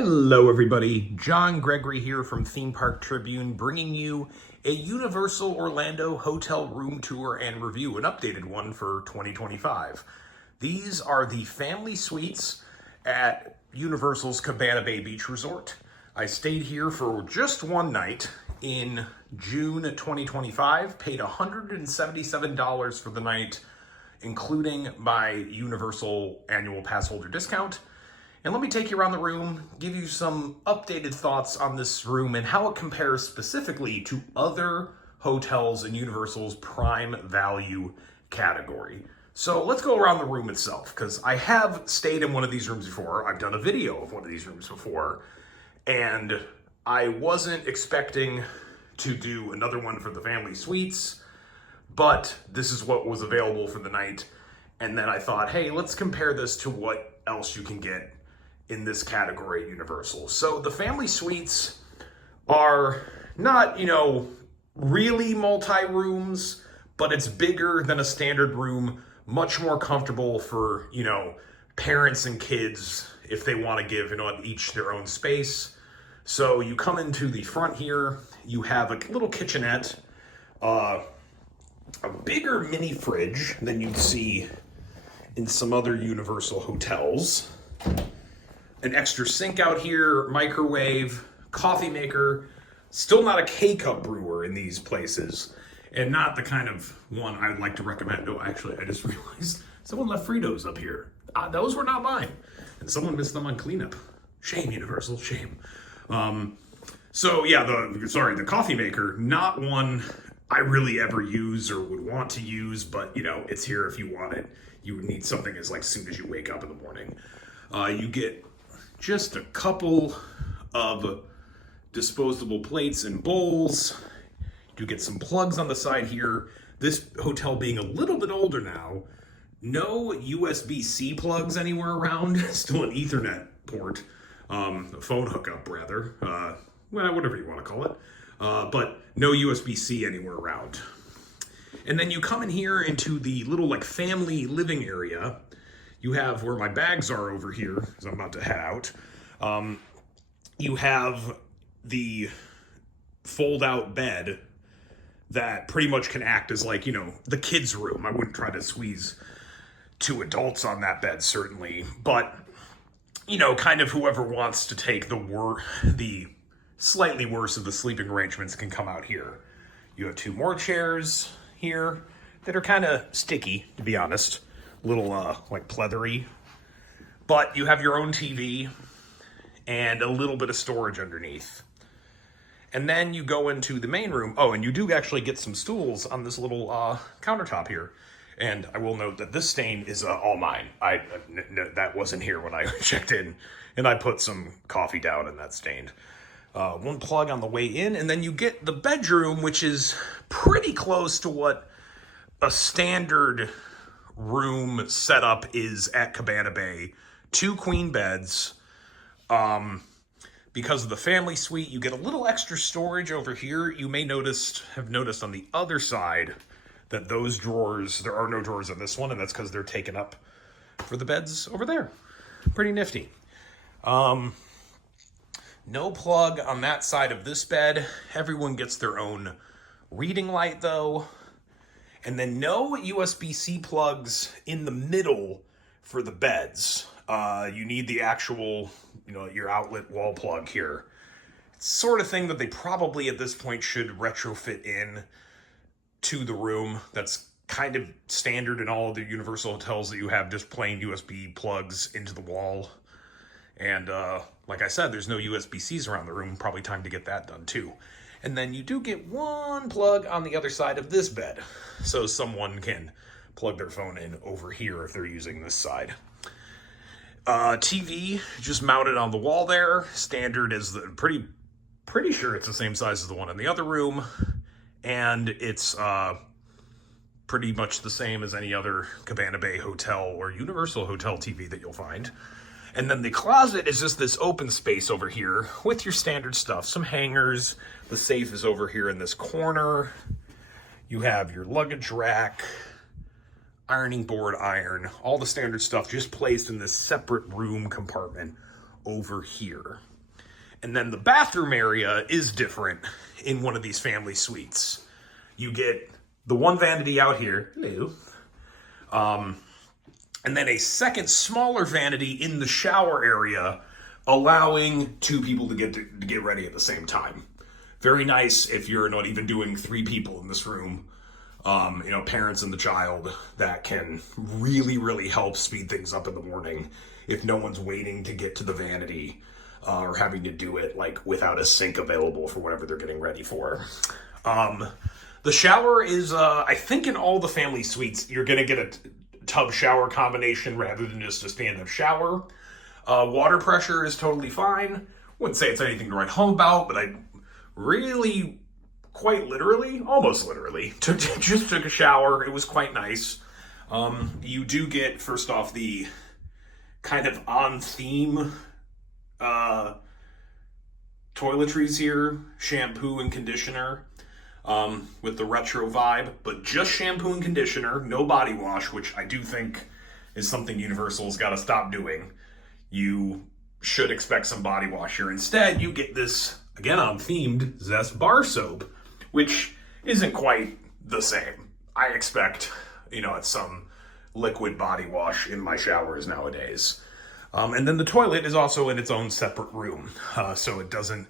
Hello everybody, John Gregory here from Theme Park Tribune, bringing you a Universal Orlando hotel room tour and review, an updated one for 2025. These are the family suites at Universal's Cabana Bay Beach Resort. I stayed here for just one night in June 2025, paid $177 for the night, including my Universal annual pass holder discount. And let me take you around the room, give you some updated thoughts on this room and how it compares specifically to other hotels in Universal's prime value category. So let's go around the room itself, because I have stayed in one of these rooms before. I've done a video of one of these rooms before, and I wasn't expecting to do another one for the family suites, but this is what was available for the night. And then I thought, hey, let's compare this to what else you can get in this category at Universal. So the family suites are not, really multi-rooms, but it's bigger than a standard room, much more comfortable for, parents and kids if they want to give, each their own space. So you come into the front here, you have a little kitchenette, a bigger mini fridge than you'd see in some other Universal hotels. An extra sink out here, microwave, coffee maker, still not a K-cup brewer in these places, and not the kind of one I'd like to recommend. Oh, actually, I just realized someone left Fritos up here. Those were not mine, and someone missed them on cleanup. Shame, Universal, shame. So yeah, the coffee maker, not one I really ever use or would want to use, but it's here if you want it. You would need something as soon as you wake up in the morning. You get just a couple of disposable plates and bowls. You get some plugs on the side here. This hotel being a little bit older now, no USB-C plugs anywhere around, still an Ethernet port, a phone hookup rather, whatever you want to call it, but no USB-C anywhere around. And then you come in here into the little family living area. You have where my bags are over here, because I'm about to head out. You have the fold-out bed that pretty much can act as the kids' room. I wouldn't try to squeeze two adults on that bed, certainly. But, kind of whoever wants to take the slightly worse of the sleeping arrangements can come out here. You have two more chairs here that are kind of sticky, to be honest. Little pleathery, but you have your own TV and a little bit of storage underneath. And then you go into the main room. Oh, and you do actually get some stools on this little countertop here. And I will note that this stain is all mine. That wasn't here when I checked in, and I put some coffee down and that stained. One plug on the way in, and then you get the bedroom, which is pretty close to what a standard room setup is at Cabana Bay. 2 queen beds. Because of the family suite, you get a little extra storage over here. You may have noticed on the other side that those drawers, there are no drawers on this one, and that's because they're taken up for the beds over there. Pretty nifty. No plug on that side of this bed. Everyone gets their own reading light though. And then no USB-C plugs in the middle for the beds. You need the actual, your outlet wall plug here. It's sort of thing that they probably at this point should retrofit in to the room. That's kind of standard in all of the Universal hotels that you have just plain USB plugs into the wall. And like I said, there's no USB-Cs around the room. Probably time to get that done too. And then you do get one plug on the other side of this bed, so someone can plug their phone in over here if they're using this side. TV just mounted on the wall there. Standard is pretty sure it's the same size as the one in the other room, and it's pretty much the same as any other Cabana Bay hotel or Universal hotel TV that you'll find. And then the closet is just this open space over here with your standard stuff, some hangers. The safe is over here in this corner. You have your luggage rack, ironing board iron, all the standard stuff just placed in this separate room compartment over here. And then the bathroom area is different in one of these family suites. You get the one vanity out here, hello, and then a second smaller vanity in the shower area, allowing two people to get ready at the same time. Very nice if you're not even doing 3 people in this room. Parents and the child, that can really, really help speed things up in the morning if no one's waiting to get to the vanity or having to do it like without a sink available for whatever they're getting ready for. The shower is, I think in all the family suites, you're going to get a tub shower combination rather than just a stand-up shower. Water pressure is totally fine. Wouldn't say it's anything to write home about, but I really, quite literally, almost literally, just took a shower. It was quite nice. You do get, first off, the kind of on-theme toiletries here, shampoo and conditioner, with the retro vibe, but just shampoo and conditioner, no body wash, which I do think is something Universal's got to stop doing. You should expect some body wash here. Instead, you get this, again, on-themed Zest bar soap, which isn't quite the same. I expect, it's some liquid body wash in my showers nowadays. And then the toilet is also in its own separate room, so it doesn't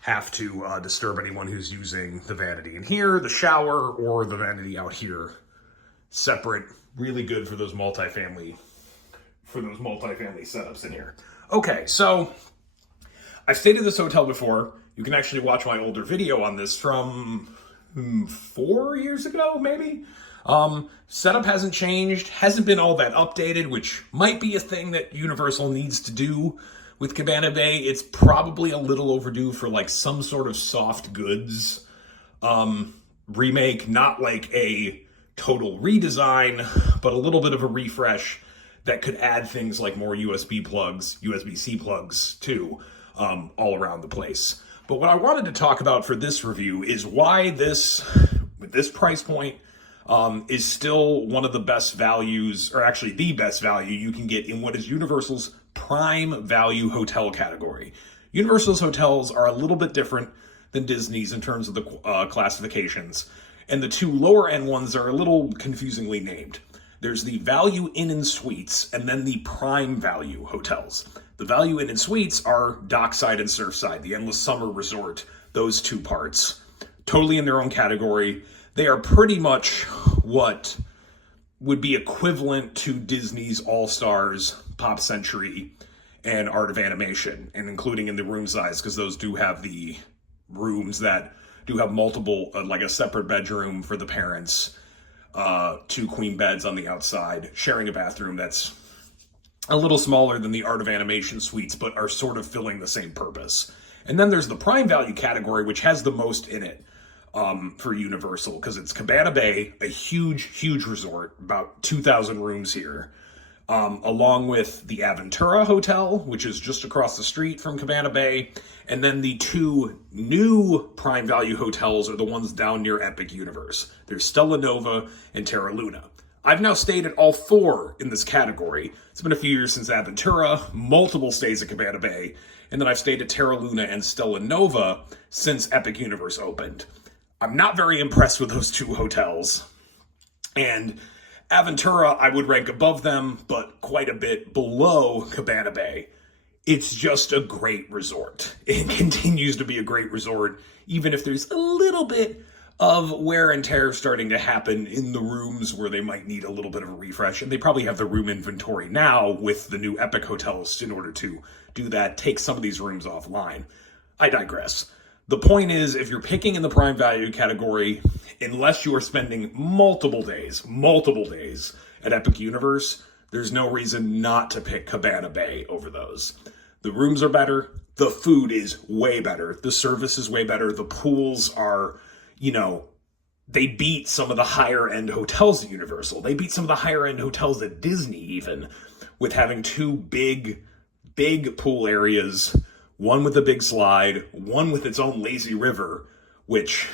have to disturb anyone who's using the vanity in here, the shower, or the vanity out here. Separate, really good for those multifamily setups in here. Okay, so I've stayed at this hotel before. You can actually watch my older video on this from 4 years ago, maybe. Setup hasn't changed, hasn't been all that updated, which might be a thing that Universal needs to do with Cabana Bay. It's probably a little overdue for like some sort of soft goods remake, not like a total redesign, but a little bit of a refresh that could add things like more USB-C plugs too, all around the place. But what I wanted to talk about for this review is why this, with this price point, is still one of the best values, or actually the best value you can get in what is Universal's prime value hotel category. Universal's hotels are a little bit different than Disney's in terms of the classifications, and the two lower end ones are a little confusingly named. There's the Value Inn and Suites, and then the Prime Value hotels. The Value Inn and Suites are Dockside and Surfside, the Endless Summer Resort, those two parts. Totally in their own category. They are pretty much what would be equivalent to Disney's All-Stars, Pop Century, and Art of Animation, and including in the room size, because those do have the rooms that do have multiple, like a separate bedroom for the parents, 2 queen beds on the outside, sharing a bathroom that's a little smaller than the Art of Animation suites, but are sort of filling the same purpose. And then there's the Prime Value category, which has the most in it for Universal, because it's Cabana Bay, a huge, huge resort, about 2,000 rooms here, along with the Aventura Hotel, which is just across the street from Cabana Bay, and then the 2 new Prime Value hotels are the ones down near Epic Universe. There's Stella Nova and Terra Luna. I've now stayed at all 4 in this category. It's been a few years since Aventura, multiple stays at Cabana Bay, and then I've stayed at Terra Luna and Stella Nova since Epic Universe opened. I'm not very impressed with those 2 hotels, and Aventura I would rank above them, but quite a bit below Cabana Bay. It's just a great resort. It continues to be a great resort, even if there's a little bit of wear and tear starting to happen in the rooms where they might need a little bit of a refresh. And they probably have the room inventory now with the new Epic hotels in order to do that, take some of these rooms offline. I digress. The point is, if you're picking in the Prime Value category, unless you are spending multiple days at Epic Universe, there's no reason not to pick Cabana Bay over those. The rooms are better. The food is way better. The service is way better. The pools are, they beat some of the higher end hotels at Universal. They beat some of the higher end hotels at Disney even, with having 2 big pool areas, one with a big slide, one with its own lazy river, which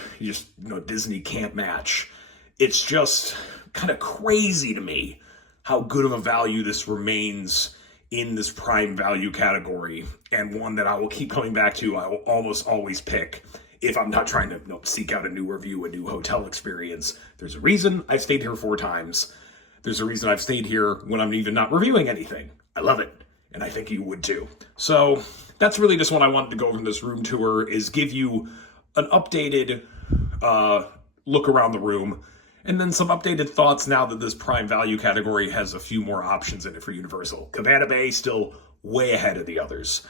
Disney can't match. It's just kind of crazy to me how good of a value this remains in this prime value category, and one that I will keep coming back to. I will almost always pick if I'm not trying to seek out a new review, a new hotel experience. There's a reason I've stayed here 4 times. There's a reason I've stayed here when I'm even not reviewing anything. I love it, and I think you would too. So that's really just what I wanted to go from this room tour, is give you an updated look around the room, and then some updated thoughts now that this prime value category has a few more options in it for Universal. Cabana Bay still way ahead of the others.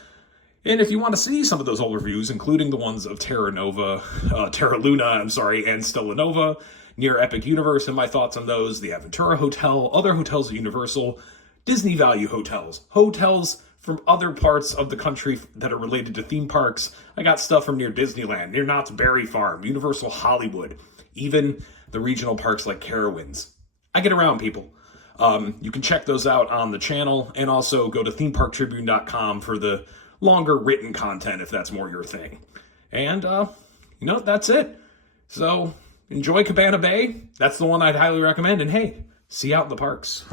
And if you want to see some of those old reviews, including the ones of Terra Luna, and Stella Nova, near Epic Universe, and my thoughts on those, the Aventura Hotel, other hotels at Universal, Disney value hotels, hotels from other parts of the country that are related to theme parks. I got stuff from near Disneyland, near Knott's Berry Farm, Universal Hollywood, even the regional parks like Carowinds. I get around, people. You can check those out on the channel, and also go to themeparktribune.com for the longer written content if that's more your thing. And, that's it. So enjoy Cabana Bay. That's the one I'd highly recommend. And hey, see you out in the parks.